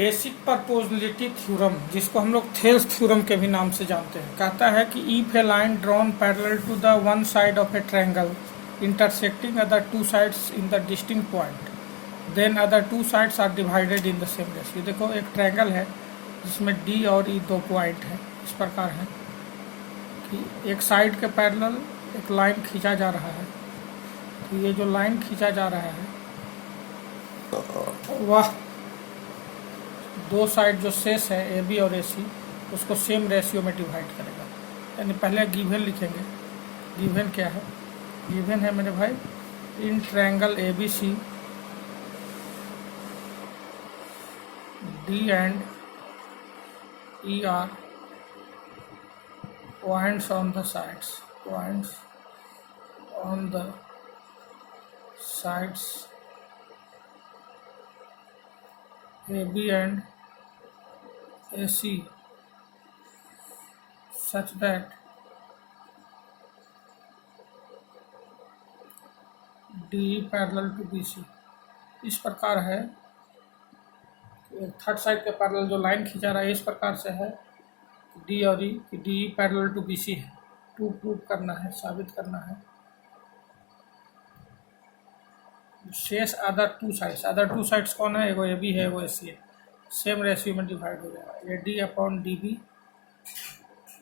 Basic परपोजिलिटी theorem, जिसको हम लोग थेल्स थ्योरम के भी नाम से जानते हैं, कहता है कि if a line drawn parallel to the one side of a triangle intersecting other two sides in the distinct point then other two sides are divided in the same ratio. देखो एक ट्रायंगल है जिसमें D और ई दो point है, इस प्रकार है कि एक साइड के पैरेलल एक लाइन खींचा जा रहा है। तो ये जो लाइन खींचा जा रहा है वह दो साइड जो शेष है ए बी और ए सी उसको सेम रेशियो में डिवाइड करेगा। यानी पहले गिवन लिखेंगे। गिवन क्या है? गिवन है मेरे भाई, in triangle A B C D and E are points on the sides, points on the sides A B and AC such that DE parallel to BC। इस प्रकार है, थर्ड साइड के पैरेलल जो लाइन खींचा रहा है इस प्रकार से है D और E कि DE पैरेलल टू BC है। टू प्रूव करना है, साबित करना है। शेष other two sides, other two sides कौन है? एगो AB है, एगो AC है। सेम रेशियो में डिवाइड हो जाएगा। AD upon DB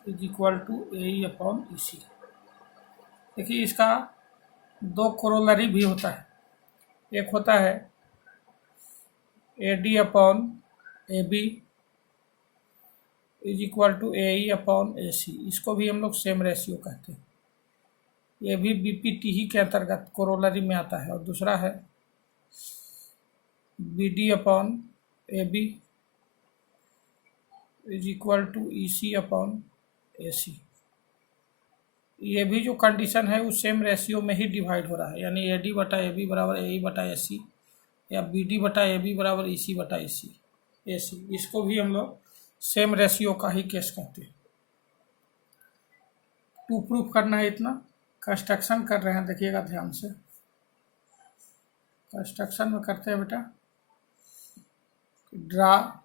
is equal to AE upon EC। देखिए इसका दो कोरोलरी भी होता है। एक होता है AD upon AB is equal to AE upon AC। इसको भी हम लोग सेम रेशियो कहते हैं। ये भी BPT ही के अंतर्गत कोरोलरी में आता है। और दूसरा है BD upon AB is equal to EC upon AC। ये भी जो कंडीशन है उस सेम रेशियो में ही डिवाइड हो रहा है। यानी AD बटा AB बराबर AE बटा AC या BD बटा AB बराबर EC बटा AC। इसको भी हम लोग सेम रेशियो का ही केस कहते हैं। टू प्रूफ करना है इतना। कंस्ट्रक्शन कर रहे हैं, देखिएगा ध्यान से। कंस्ट्रक्शन में करते हैं बेटा, ड्रा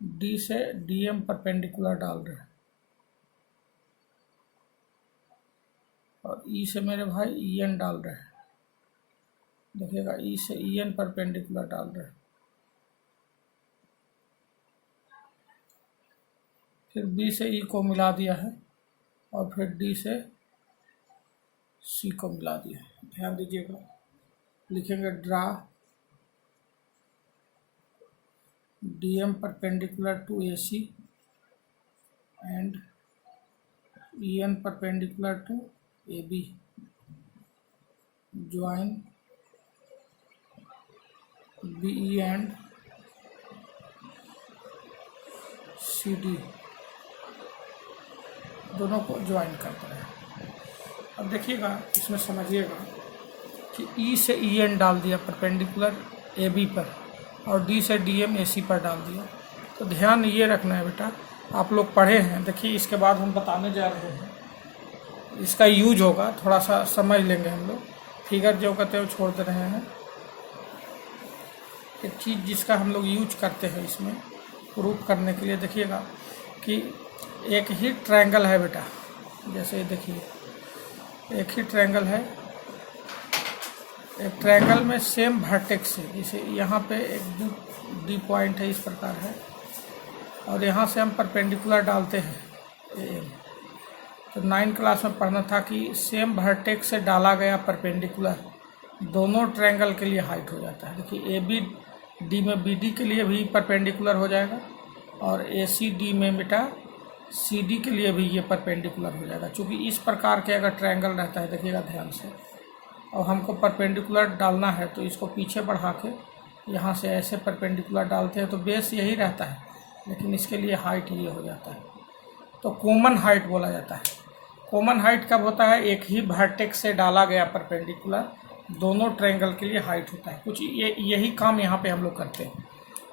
डी से DM परपेंडिकुलर डाल रहे हैं और E से मेरे भाई EN डाल रहे हैं। देखिएगा E से EN परपेंडिकुलर डाल रहे हैं। फिर B से E को मिला दिया है और फिर D से C को मिला दिया है। ध्यान दीजिएगा, लिखेंगे draw DM perpendicular to AC and EN perpendicular to AB, join BE and CD, दोनों को ज्वाइन करते हैं। अब देखिएगा, इसमें समझिएगा कि E से EN डाल दिया परपेंडिकुलर AB पर और D से DM AC पर डाल दिया। तो ध्यान ये रखना है बेटा, आप लोग पढ़े हैं। देखिए इसके बाद हम बताने जा रहे हैं, इसका यूज होगा, थोड़ा सा समझ लेंगे हम लोग। फिगर जो कहते हैं छोड़ दे रहे हैं। एक चीज़ जिसका हम लोग यूज करते हैं इसमें प्रूफ करने के लिए, देखिएगा कि एक ही ट्रायंगल है बेटा। जैसे देखिए एक ही ट्रायंगल है, एक ट्रायंगल में सेम वर्टेक्स है। जैसे यहाँ पे एक डी पॉइंट है, इस प्रकार है, और यहाँ से हम परपेंडिकुलर डालते हैं। तो 9 क्लास में पढ़ना था कि सेम वर्टेक्स से डाला गया परपेंडिकुलर दोनों ट्रायंगल के लिए हाइट हो जाता है। देखिए ABD में BD के लिए भी परपेंडिकुलर हो जाएगा और ACD में बेटा CD के लिए भी ये परपेंडिकुलर हो जाएगा। चूँकि इस प्रकार के अगर ट्रायंगल रहता है, देखिएगा ध्यान से, और हमको परपेंडिकुलर डालना है तो इसको पीछे बढ़ा के यहाँ से ऐसे परपेंडिकुलर डालते हैं तो बेस यही रहता है, लेकिन इसके लिए हाइट ये हो जाता है। तो कॉमन हाइट बोला जाता है। कॉमन हाइट कब होता है? एक ही वर्टेक्स से डाला गया परपेंडिकुलर दोनों ट्रायंगल के लिए हाइट होता है। कुछ यही काम यहाँ पे हम लोग करते हैं।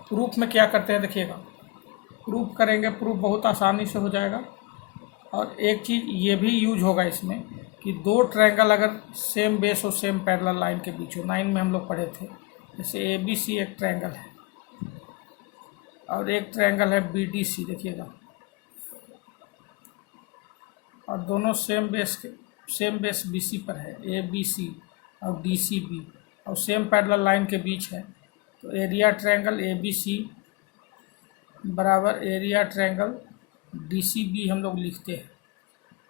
प्रूफ में क्या करते हैं देखिएगा, प्रूफ करेंगे, प्रूफ बहुत आसानी से हो जाएगा। और एक चीज़ ये भी यूज होगा इसमें कि दो ट्रायंगल अगर सेम बेस हो, सेम पैरेलल लाइन के बीच हो, 9 में हम लोग पढ़े थे। जैसे ABC एक ट्रायंगल है, और एक ट्रायंगल है BDC, देखिएगा, और दोनों सेम बेस BC पर है, ABC और DCB, और सेम पैरेलल लाइन के बीच है। तो एरिया ट्रायंगल ABC बराबर एरिया ट्रायंगल DCB हम लोग लिखते हैं।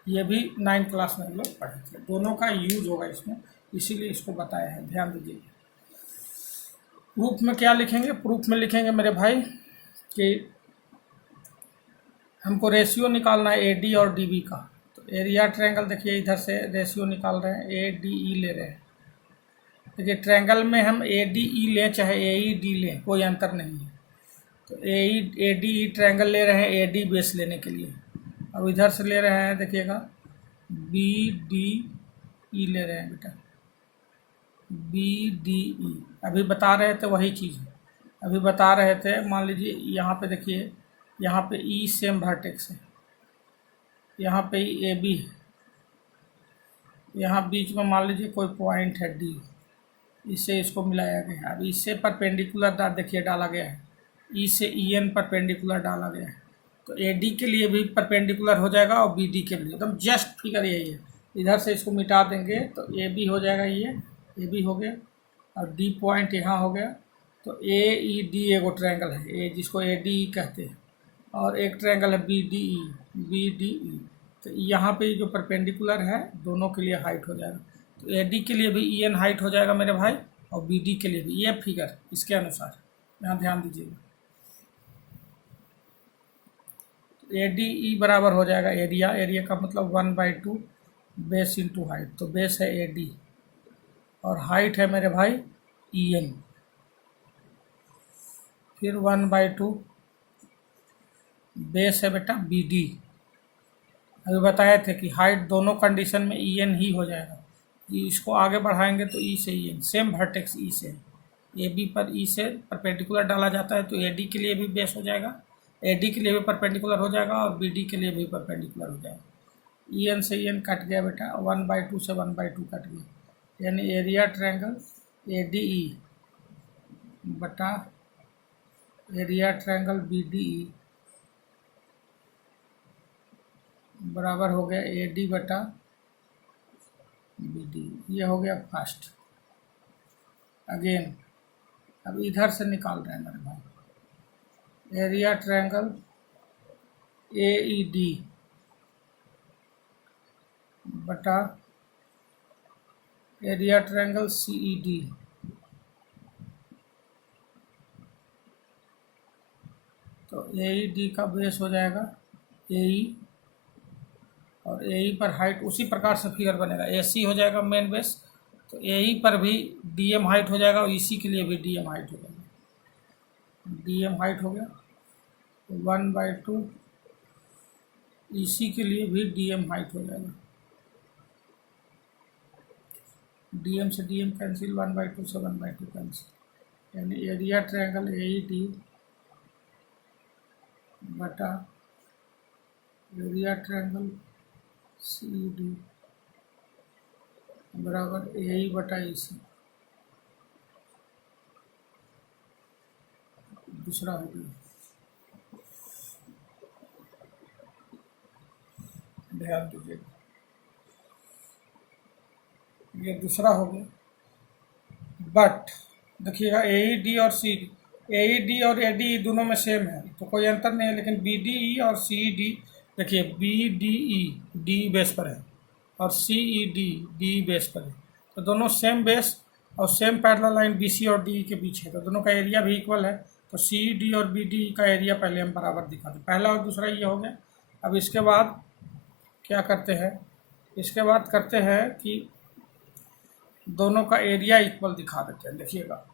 ये भी 9th क्लास में हम लोग पढ़े थे। दोनों का यूज होगा इसमें, इसीलिए इसको बताया है, ध्यान दीजिए। प्रूफ में क्या लिखेंगे? प्रूफ में लिखेंगे मेरे भाई कि हमको रेशियो निकालना है AD और DB का। तो एरिया ट्रायंगल, देखिए इधर से रेशियो निकाल रहे हैं, ADE ले रहे हैं। देखिए ट्रायंगल में हम ADE लें चाहे AED लें, कोई अंतर नहीं है। तो ADE ट्रायंगल ले रहे हैं AD बेस लेने के लिए। अब इधर से ले रहे हैं, देखिएगा, BDE ले रहे हैं बेटा, BDE। अभी बता रहे थे वही चीज़ है, अभी बता रहे थे। मान लीजिए यहाँ पे देखिए, यहाँ पे E सेम वर्टेक्स है, यहाँ पे AB है, यहाँ बीच में मान लीजिए कोई पॉइंट है D, इससे इसको मिलाया गया है। अब इससे परपेंडिकुलर देखिए डाला गया है, E से EN परपेंडिकुलर डाला गया है। तो AD के लिए भी परपेंडिकुलर हो जाएगा और BD के लिए, एकदम जस्ट फिगर यही है। इधर से इसको मिटा देंगे तो AB हो जाएगा, ये AB हो गया, और D पॉइंट यहाँ हो गया। तो AED एगो ट्रायंगल है, जिसको ADE कहते हैं, और एक ट्रायंगल है BDE। तो यहाँ पे जो परपेंडिकुलर है दोनों के लिए हाइट हो जाएगा। तो AD के लिए भी EN हाइट हो जाएगा मेरे भाई, और BD के लिए भी। ये फिगर इसके अनुसार, यहाँ ध्यान दीजिएगा। ADE बराबर हो जाएगा एरिया का मतलब 1/2 बेस इंटू हाइट। तो बेस है AD और हाइट है मेरे भाई EN, फिर 1/2 बेस है बेटा BD। अभी बताए थे कि हाइट दोनों कंडीशन में EN ही हो जाएगा। इसको आगे बढ़ाएंगे तो E से EN, सेम वर्टेक्स E से, AB पर E से परपेंडिकुलर डाला जाता है। तो AD के लिए भी बेस हो जाएगा, AD के लिए भी परपेंडिकुलर हो जाएगा, और BD के लिए भी परपेंडिकुलर हो जाएगा। EN से EN कट गया बेटा, 1/2 से 1/2 कट गया, यानी एरिया ट्रायंगल ADE बटा एरिया ट्रायंगल BDE बराबर हो गया AD बटा BD। ये हो गया फर्स्ट। अगेन अब इधर से निकाल रहे हैं मेरे भाई, एरिया ट्रायंगल AED बटा एरिया ट्रायंगल CED। तो AED का बेस हो जाएगा AE, और AE पर हाइट उसी प्रकार से फिगर बनेगा, AC हो जाएगा मेन बेस। तो AE पर भी DM हाइट हो जाएगा, और EC के लिए भी DM हाइट हो जाएगा, DM हाइट हो गया। 1/2 EC के लिए भी DM हाइट हो जाएगा, DM से DM कैंसिल, 1/2 से 1/2 कैंसिल, यानी एरिया ट्रायंगल AED बटा एरिया ट्रायंगल CED बराबर AE बटा EC। दूसरा हो गया, ध्यान दीजिएगा, ये दूसरा हो गया। बट देखिएगा AED और CD, AED और ADE दोनों में सेम है, तो कोई अंतर नहीं है। लेकिन BDE और CED, देखिए BDE D बेस पर है और CED D बेस पर है, तो दोनों सेम बेस और सेम पैरेलल लाइन BC और DE के बीच है, तो दोनों का एरिया भी इक्वल है। तो CED और BDE का एरिया पहले हम बराबर दिखा दें, पहला और दूसरा ये हो गया। अब इसके बाद क्या करते हैं, इसके बाद करते हैं कि दोनों का एरिया इक्वल दिखा देते हैं। देखिएगा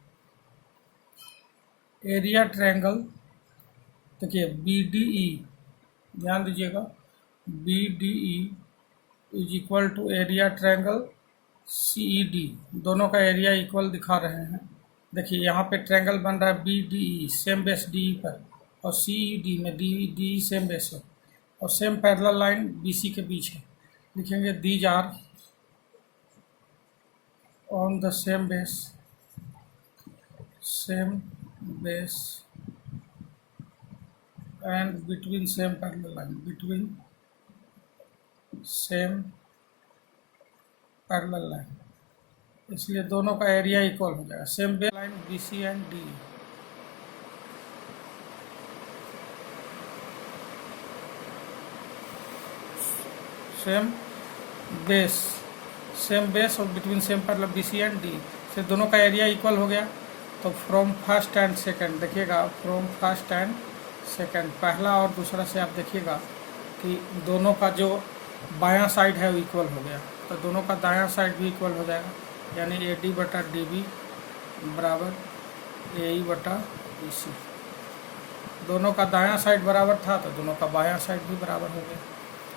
एरिया ट्रायंगल, देखिए BDE, ध्यान दीजिएगा, BDE is equal to area triangle CED, दोनों का एरिया इक्वल दिखा रहे हैं। देखिए यहाँ पे ट्रायंगल बन रहा है BDE सेम बेस DE पर, और CED में DE सेम बेस है, और सेम पैरेलल लाइन BC के बीच है। लिखेंगे these are on the same base and between same parallel line, between same parallel line, इसलिए दोनों का एरिया इक्वल हो जाएगा। Same base line BC and DE, same base और between same parallel BC and DE से दोनों का area equal हो गया। तो फ्रॉम फर्स्ट एंड सेकंड देखिएगा, फ्रॉम फर्स्ट एंड सेकंड, पहला और दूसरा से आप देखिएगा कि दोनों का जो बायां साइड है वो इक्वल हो गया, तो दोनों का दायां साइड भी इक्वल हो जाएगा, यानी AD बटा DB बराबर AE बटा EC। दोनों का दायां साइड बराबर था तो दोनों का बायां साइड भी बराबर हो गया।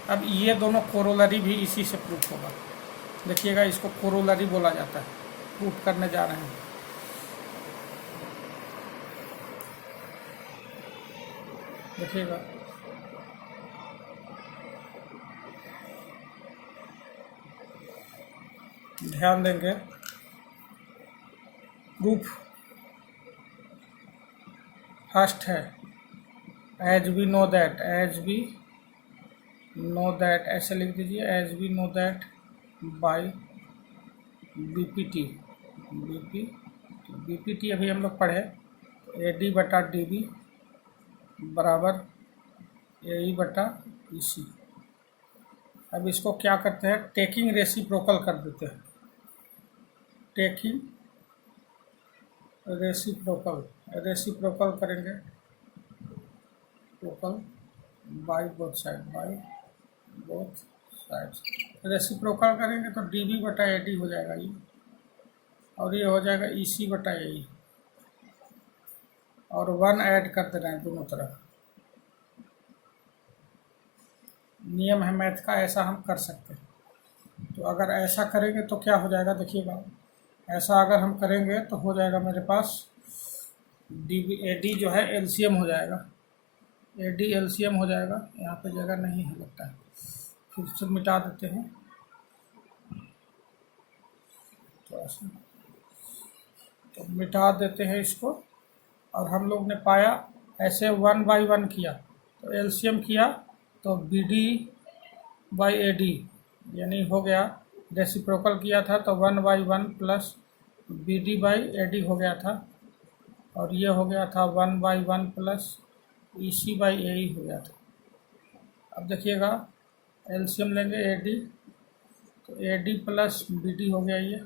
अब ये दोनों कोरोलरी भी इसी से प्रूफ होगा। देखिएगा, इसको कोरोलरी बोला जाता है, प्रूफ करने जा रहे हैं। देखिएगा, ध्यान देंगे, प्रूफ फर्स्ट है एज वी नो दैट, ऐसे लिख दीजिए, as we know that by BPT अभी हम लोग पढ़े, AD बटा DB बराबर AE बटा EC। अब इसको क्या करते हैं, टेकिंग रेसिप्रोकल कर देते हैं, टेकिंग रेसिप्रोकल करेंगे, प्रोकल बाय बोथ साइड्स, रेसिप्रोकल करेंगे तो DB बटा AD हो जाएगा ये, और ये हो जाएगा EC बटा AE, और 1 ऐड कर देना है दोनों तरफ। नियम है मैथ का, ऐसा हम कर सकते हैं। तो अगर ऐसा करेंगे तो क्या हो जाएगा, देखिएगा, ऐसा अगर हम करेंगे तो हो जाएगा मेरे पास AD जो है LCM हो जाएगा, AD LCM हो जाएगा। यहाँ पे जगह नहीं है लगता है, फिर से मिटा देते हैं थोड़ा सा, तो मिटा देते हैं इसको। और हम लोग ने पाया ऐसे 1 बाई 1 किया तो LCM किया तो BD बाई AD, यानी हो गया, रेसिप्रोकल किया था तो 1 by 1 plus BD by AD हो गया था, और ये हो गया था 1 by 1 plus EC by AE हो गया था। अब देखिएगा, LCM लेंगे AD, तो AD प्लस BD हो गया ये,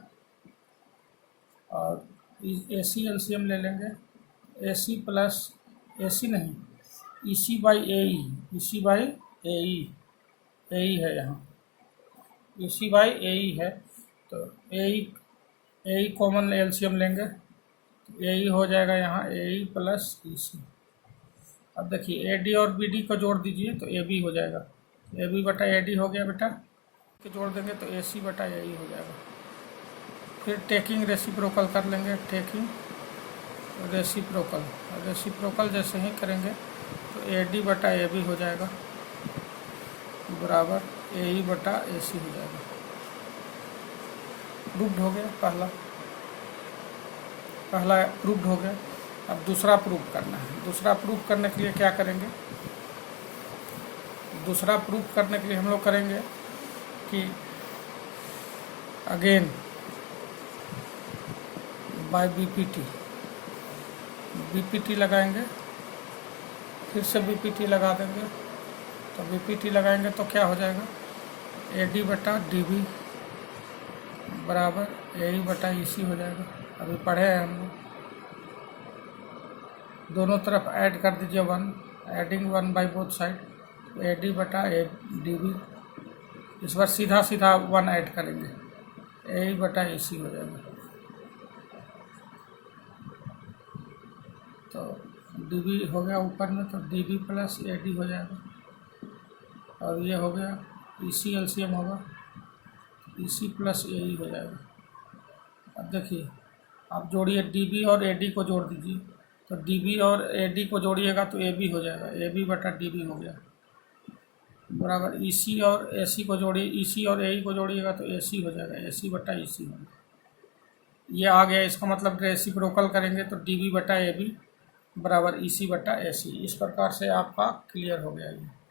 और AC LCM ले लेंगे, AC प्लस AC नहीं, EC बाई AE है यहाँ, EC बाई AE है, तो AE कॉमन LCM लेंगे, तो AE हो जाएगा यहाँ AE प्लस EC। अब देखिए, AD और BD को जोड़ दीजिए तो AB हो जाएगा, AB बटा AD हो गया बेटा, के जोड़ देंगे तो AC बटा AE हो जाएगा। फिर टेकिंग रेसिप्रोकल कर लेंगे, टेकिंग रेसिप्रोकल जैसे ही करेंगे तो AD बटा AB हो जाएगा बराबर AE बटा AC हो जाएगा। प्रूव्ड हो गया, पहला प्रूव्ड हो गया। अब दूसरा प्रूफ करना है। दूसरा प्रूफ करने के लिए क्या करेंगे, दूसरा प्रूफ करने के लिए हम लोग करेंगे कि अगेन बाय बीपीटी लगाएंगे, फिर से बीपीटी लगा देंगे, तो बीपीटी लगाएंगे तो क्या हो जाएगा, AD बटा DB बराबर AE बटा EC हो जाएगा। अभी पढ़े हैं हम लोग, दोनों तरफ ऐड कर दीजिए 1, adding 1 by both side, AD बटा DB, इस बार सीधा 1 ऐड करेंगे, AE बटा EC हो जाएगा। तो DB हो गया ऊपर में, तो DB प्लस AD हो जाएगा, और ये हो गया EC LCM होगा, EC प्लस AE हो जाएगा। अब देखिए, आप जोड़िए DB और AD को जोड़ दीजिए, तो DB और AD को जोड़िएगा तो AB हो जाएगा, AB बटा DB हो गया बराबर EC और AC को जोड़िए, EC और AE को जोड़िएगा तो AC हो जाएगा, AC बटा EC हो गया। ये आ गया, इसका मतलब रेसिप्रोकल करेंगे तो DB बटा AB बराबर EC बटा AC। इस प्रकार से आपका क्लियर हो गया ये।